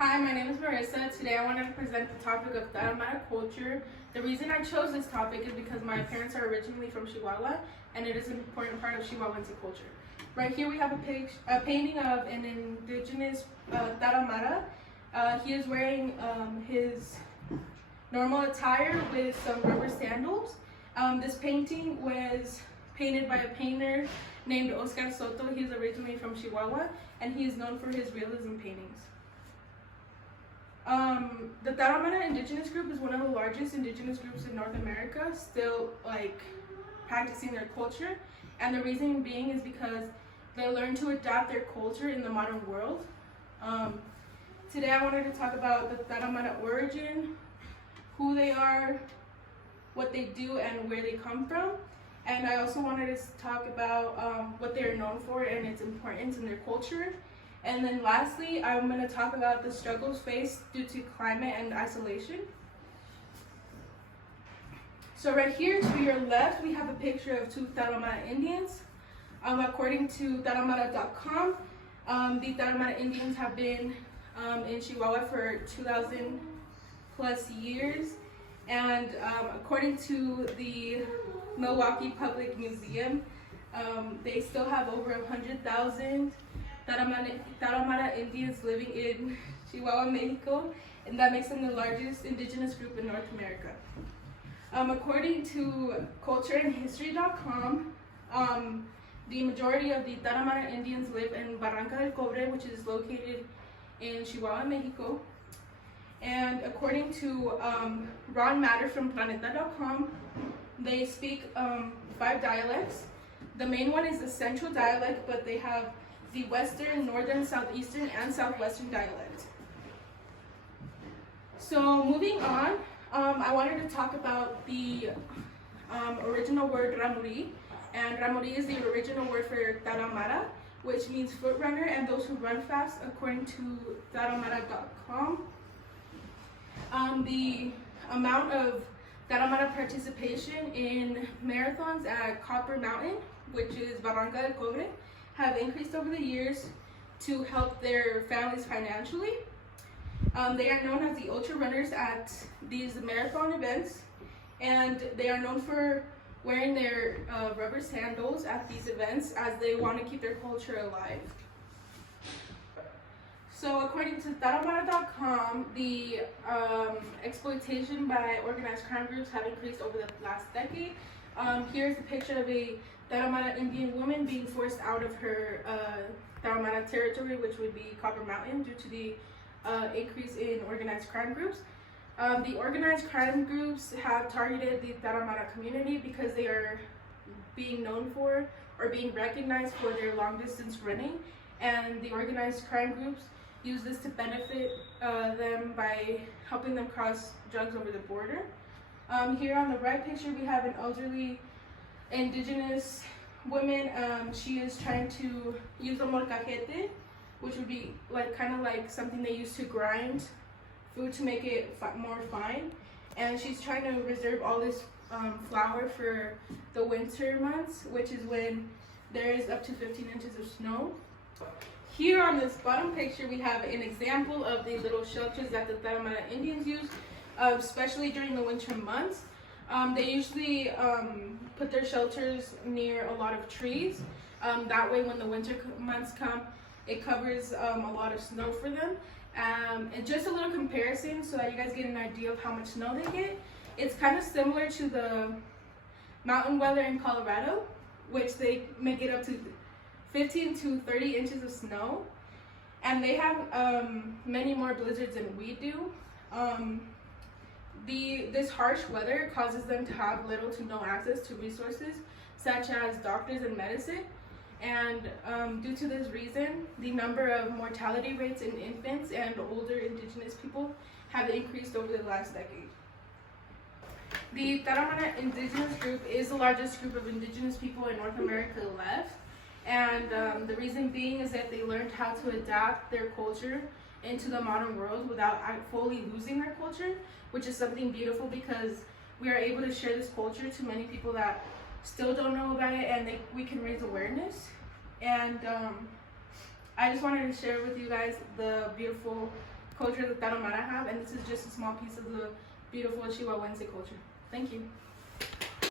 Hi, my name is Marissa. Today I wanted to present the topic of Tarahumara culture. The reason I chose this topic is because my parents are originally from Chihuahua, and it is an important part of Chihuahuense culture. Right here we have a painting of an indigenous Tarahumara. He is wearing his normal attire with some rubber sandals. This painting was painted by a painter named Oscar Soto. He's originally from Chihuahua, and he is known for his realism paintings. The Tarahumara indigenous group is one of the largest indigenous groups in North America, still practicing their culture, and the reason being is because they learn to adapt their culture in the modern world. Today I wanted to talk about the Tarahumara origin, who they are, what they do, and where they come from. And I also wanted to talk about what they are known for and its importance in their culture. And then lastly, I'm going to talk about the struggles faced due to climate and isolation. So right here to your left, we have a picture of two Tarahumara Indians. According to Tarahumara.com, the Tarahumara Indians have been in Chihuahua for 2,000 plus years. And according to the Milwaukee Public Museum, they still have over 100,000 Tarahumara Indians living in Chihuahua, Mexico, and that makes them the largest indigenous group in North America. According to cultureandhistory.com, the majority of the Tarahumara Indians live in Barranca del Cobre, which is located in Chihuahua, Mexico. And according to Ron Matter from Planeta.com, they speak 5 dialects. The main one is the central dialect, but they have the western, northern, southeastern, and southwestern dialect. So moving on, I wanted to talk about the original word Ramuri, and Ramuri is the original word for Tarahumara, which means foot runner and those who run fast, according to Tarahumara.com. The amount of Tarahumara participation in marathons at Copper Mountain, which is Barranca del Cobre, have increased over the years to help their families financially. They are known as the ultra runners at these marathon events, and they are known for wearing their rubber sandals at these events as they want to keep their culture alive. So according to Tarahumara.com, the exploitation by organized crime groups have increased over the last decade. Here's a picture of a Tarahumara Indian woman being forced out of her Tarahumara territory, which would be Copper Mountain, due to the increase in organized crime groups. The organized crime groups have targeted the Tarahumara community because they are being known for or being recognized for their long distance running, and the organized crime groups use this to benefit them by helping them cross drugs over the border. Here on the right picture, we have an elderly indigenous woman. She is trying to use a molcajete, which would be kind of like something they use to grind food to make it more fine. And she's trying to reserve all this flour for the winter months, which is when there is up to 15 inches of snow. Here on this bottom picture, we have an example of the little shelters that the Tarahumara Indians use, especially during the winter months. They usually put their shelters near a lot of trees. That way, when the winter months come, it covers a lot of snow for them. And just a little comparison so that you guys get an idea of how much snow they get. It's kind of similar to the mountain weather in Colorado, which they may get up to 15 to 30 inches of snow. And they have many more blizzards than we do. This harsh weather causes them to have little to no access to resources such as doctors and medicine, and due to this reason, the number of mortality rates in infants and older indigenous people have increased over the last decade. The Tarahumara indigenous group is the largest group of indigenous people in North America left, and the reason being is that they learned how to adapt their culture into the modern world without fully losing their culture, which is something beautiful because we are able to share this culture to many people that still don't know about it, and we can raise awareness. And I just wanted to share with you guys the beautiful culture the Tarahumara have, and this is just a small piece of the beautiful Chihuahuense culture. Thank you.